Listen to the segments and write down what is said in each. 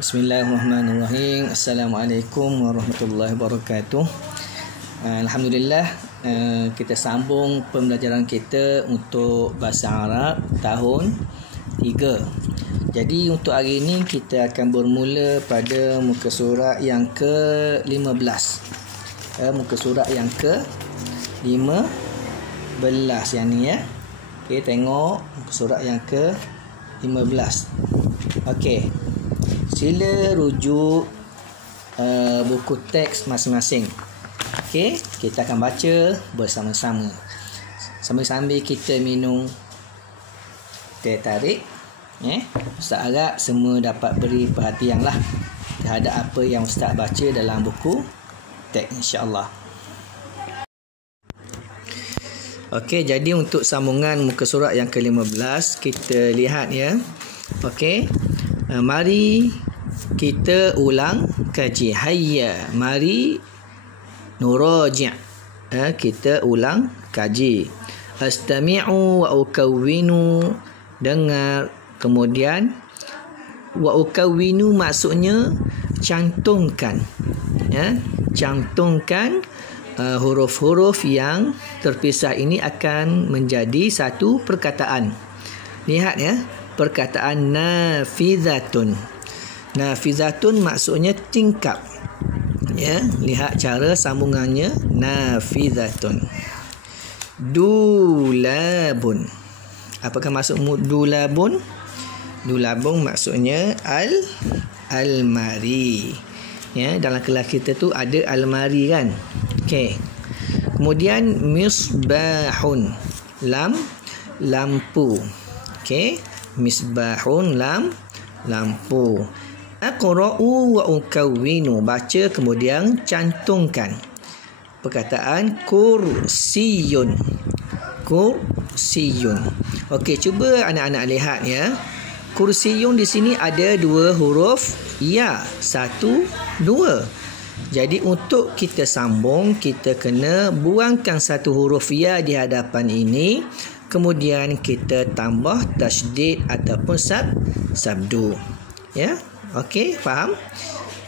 Bismillahirrahmanirrahim. Assalamualaikum warahmatullahi wabarakatuh. Alhamdulillah, kita sambung pembelajaran kita untuk bahasa Arab tahun 3. Jadi untuk hari ini kita akan bermula pada muka surat yang ke-15. Muka surat yang ke-15 yang ni ya. Okey, tengok muka surat yang ke-15. Okey. Sila rujuk buku teks masing-masing. Okey, kita akan baca bersama-sama. Sambil-sambil kita minum teh tarik. Ustaz harap semua dapat beri perhatianlah terhadap apa yang Ustaz baca dalam buku teks, insya-Allah. Okey, jadi untuk sambungan muka surat yang ke-15 kita lihat ya. Okey. Mari kita ulang kaji. Hayya, mari nuraji'. Kita ulang kaji. Astami'u wa ukawwinu, dengar. Kemudian wa ukawwinu maksudnya cantumkan. Cantumkan huruf-huruf yang terpisah ini akan menjadi satu perkataan. Lihat ya, perkataan nafizatun. Nafizatun maksudnya tingkap. Ya, lihat cara sambungannya. Nafizatun. Dulabun. Apakah maksud dulabun? Dulabun maksudnya almari. Ya, dalam kelas kita tu ada almari kan? Okey. Kemudian misbahun, lampu. Okey. Misbahun, lampu. Aqra'u wa ukawwinu, baca kemudian cantumkan. Perkataan kursiyun. Kursiyun. Okey, cuba anak-anak lihat ya. Kursiyun di sini ada dua huruf ya, 1, 2. Jadi untuk kita sambung, kita kena buangkan satu huruf ya di hadapan ini. Kemudian kita tambah tasydid ataupun sabdu. Ya, okey, faham?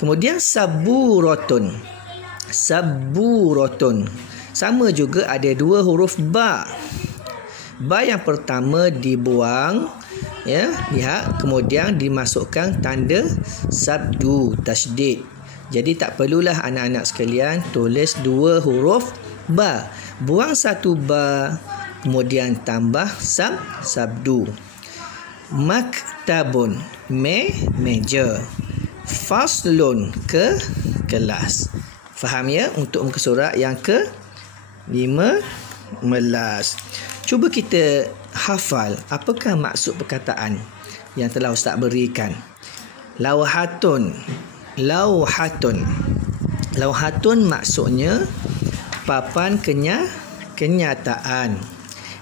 Kemudian saburatun. Saburatun. Sama juga ada dua huruf ba. Ba yang pertama dibuang, ya, lihat, kemudian dimasukkan tanda sabdu, tasydid. Jadi tak perlulah anak-anak sekalian tulis dua huruf ba. Buang satu ba, kemudian tambah sabdu. Maktabun, meja. Faslun, kelas. Faham ya untuk muka surat yang ke-15. Cuba kita hafal apakah maksud perkataan yang telah Ustaz berikan. Lauhatun. Lauhatun. Lauhatun maksudnya papan kenyataan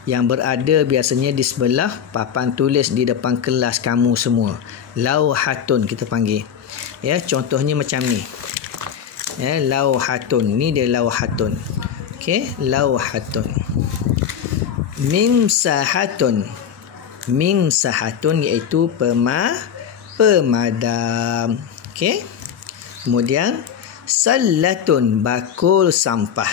yang berada biasanya di sebelah papan tulis di depan kelas kamu semua. Lauhatun kita panggil. Ya, contohnya macam ni. Ya, lauhatun. Ni dia lauhatun. Okey, lauhatun. Mimsahatun. Mimsahatun iaitu pemadam. Okey. Kemudian sallatun, bakul sampah.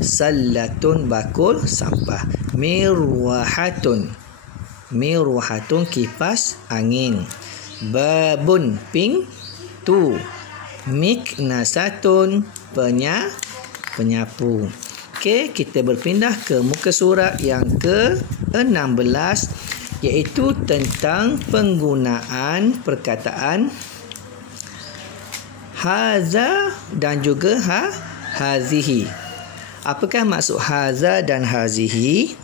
Sallatun, bakul sampah. Mirwahatun. Mirwahatun, kipas angin. Babun, pintu. Miknasatun, penyapu. Okey, kita berpindah ke muka surat yang ke-16 iaitu tentang penggunaan perkataan haza dan juga hazihi. Apakah maksud haza dan hazihi?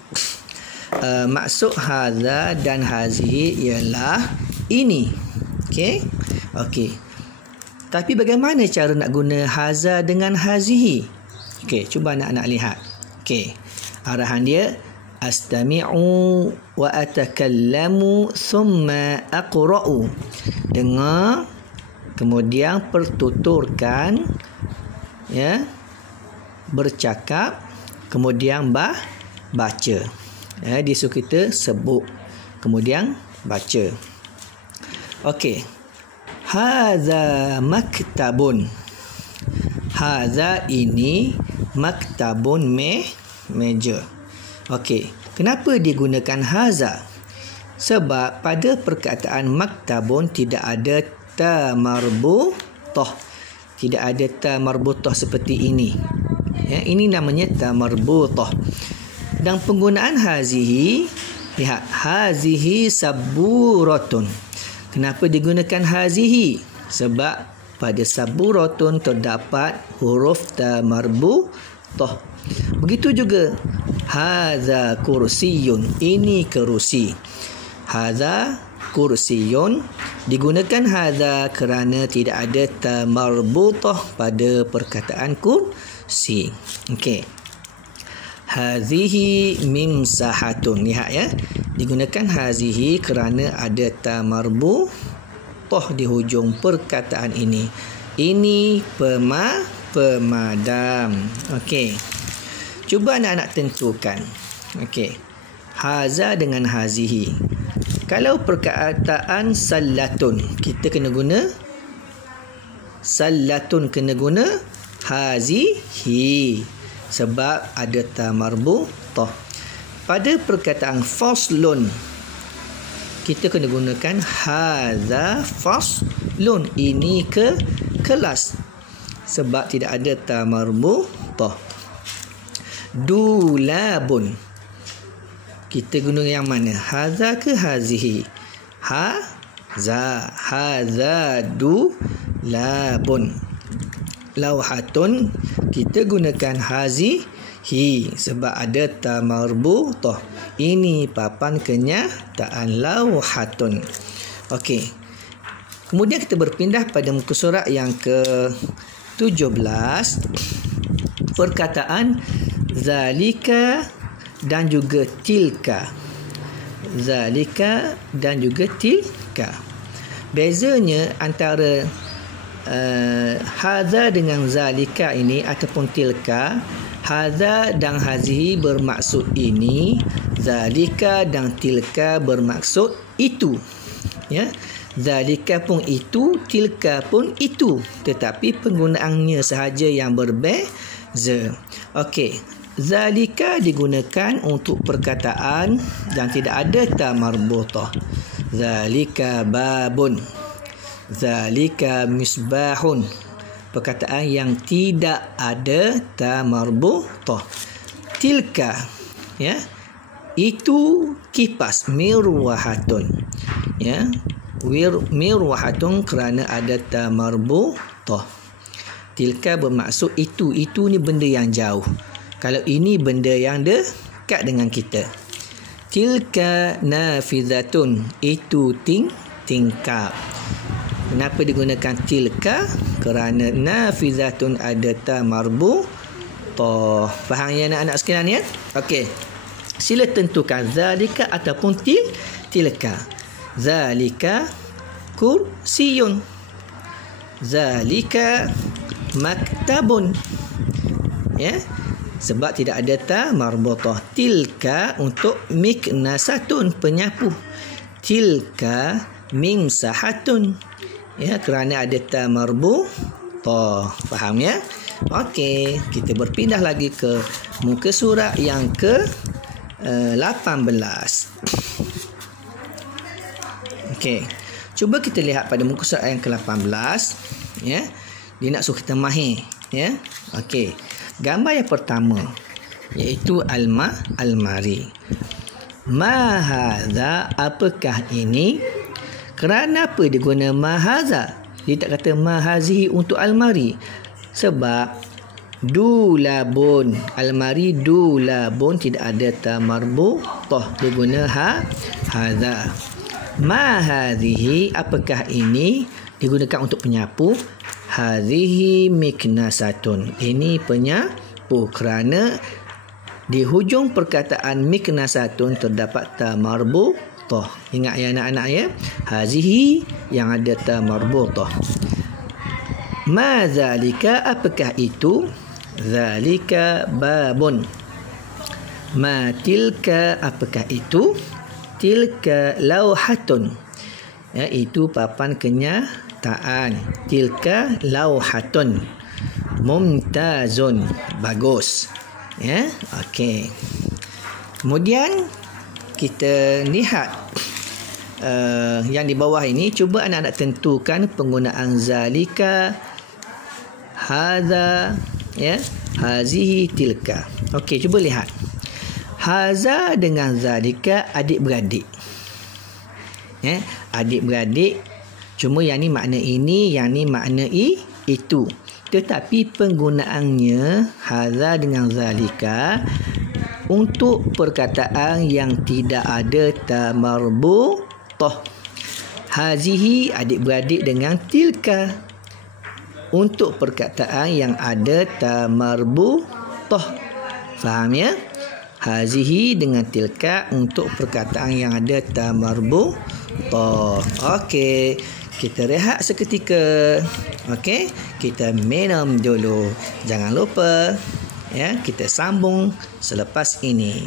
Maksud haza dan hazihi ialah ini. Okey. Okey. Tapi bagaimana cara nak guna haza dengan hazihi? Okey, cuba anak-anak lihat. Okey. Arahan dia astami'u wa atakallamu thumma aqra'u. Dengar, kemudian pertuturkan, ya, bercakap, kemudian baca. Ya, disuruh kita sebut, kemudian baca. Okey. Hadza maktabun. Hadza ini maktabun meja. Okey, kenapa digunakan hadza? Sebab pada perkataan maktabun tidak ada ta marbutah. Tidak ada ta marbutah seperti ini. Ya, ini namanya ta marbutah. Dan penggunaan hazihi, lihat, hazihi saburatun. Kenapa digunakan hazihi? Sebab pada saburatun terdapat huruf ta marbutah. Begitu juga hadza kursiyun, ini kerusi. Hadza kursiyun, digunakan hadza kerana tidak ada ta marbutah pada perkataan kursi. Okey. Hazihi mimsahatun. Lihat ya. Digunakan hazihi kerana ada ta marbutah di hujung perkataan ini. Ini pemadam. Okey. Cuba anak-anak tentukan. Okey. Haza dengan hazihi. Kalau perkataan sallatun, kita kena guna sallatun, kena guna hazihi. Sebab ada ta marbutah. Pada perkataan faslun, kita kena gunakan hadza faslun, ini kelas. Sebab tidak ada ta marbutah. Dulabun, kita guna yang mana? Hadza ke hazihi? Hadza dulabun. Lauhatun, kita gunakan hazihi sebab ada ta marbutah. Ini papan kenyataan, lauhatun. Okey. Kemudian kita berpindah pada muka surat yang ke-17. Perkataan zalika dan juga tilka. Zalika dan juga tilka. Bezanya antara hadza dengan zalika ini ataupun tilka, hadza dan hazihi bermaksud ini, zalika dan tilka bermaksud itu. Ya, zalika pun itu, tilka pun itu, tetapi penggunaannya sahaja yang berbeza. Okey, zalika digunakan untuk perkataan yang tidak ada ta marbutah. Zalika babun. Zalika misbahun. Perkataan yang tidak ada ta marbutah. Tilka, ya, itu kipas, mirwahatun. Ya, mirwahatun kerana ada ta marbutah. Tilka bermaksud itu. Itu ni benda yang jauh. Kalau ini benda yang dekat dengan kita. Tilka nafizatun, itu tingkap. Kenapa digunakan tilka? Kerana nafizatun ada ta marbutah. Faham ya anak-anak sekalian ya? Okey. Sila tentukan zalika ataupun tilka. Zalika kursiyun. Zalika maktabun. Ya. Sebab tidak ada ta marbutah. Tilka untuk miknasatun, penyapu. Tilka mimsahatun. Ya, kerana ada ta marbutah. Faham ya? Okey, kita berpindah lagi ke muka surat yang ke-18. Okey. Cuba kita lihat pada muka surat yang ke-18, ya. Dia nak suruh kita mahir, ya. Okey. Gambar yang pertama iaitu almari. Ma hadza, apakah ini? Kerana apa dia guna ma hadza? Dia tak kata ma hazihi untuk almari. Sebab dulabun, almari dulabun tidak ada ta marbutah. Dia guna hadza. Ma hadhihi, apakah ini? Digunakan untuk penyapu. Hadhihi miknasatun, ini penyapu. Kerana di hujung perkataan miknasatun terdapat ta marbutah. Ingat ya anak-anak ya. Hadhihi yang ada ta marbutah. Ma zalika, apakah itu? Zalika babun. Ma tilka, apakah itu? Tilka lauhatun. Ya, itu papan kenyataan. Tilka lauhatun mumtazun. Bagus. Ya, okey. Kemudian kita lihat yang di bawah ini. Cuba anak-anak tentukan penggunaan zalika, hadza, ya, hazihi, tilka. Okey, cuba lihat. Haza dengan zalika adik-beradik. Ya, adik-beradik. Cuma yang ni makna ini, yang ni makna itu. Tetapi penggunaannya haza dengan zalika untuk perkataan yang tidak ada ta marbutah. Hazihi adik-beradik dengan tilka untuk perkataan yang ada ta marbutah. Faham ya? Hazihi dengan tilka untuk perkataan yang ada ta marbutah. Okey, kita rehat seketika. Okey, kita minum dulu. Jangan lupa, ya, kita sambung selepas ini.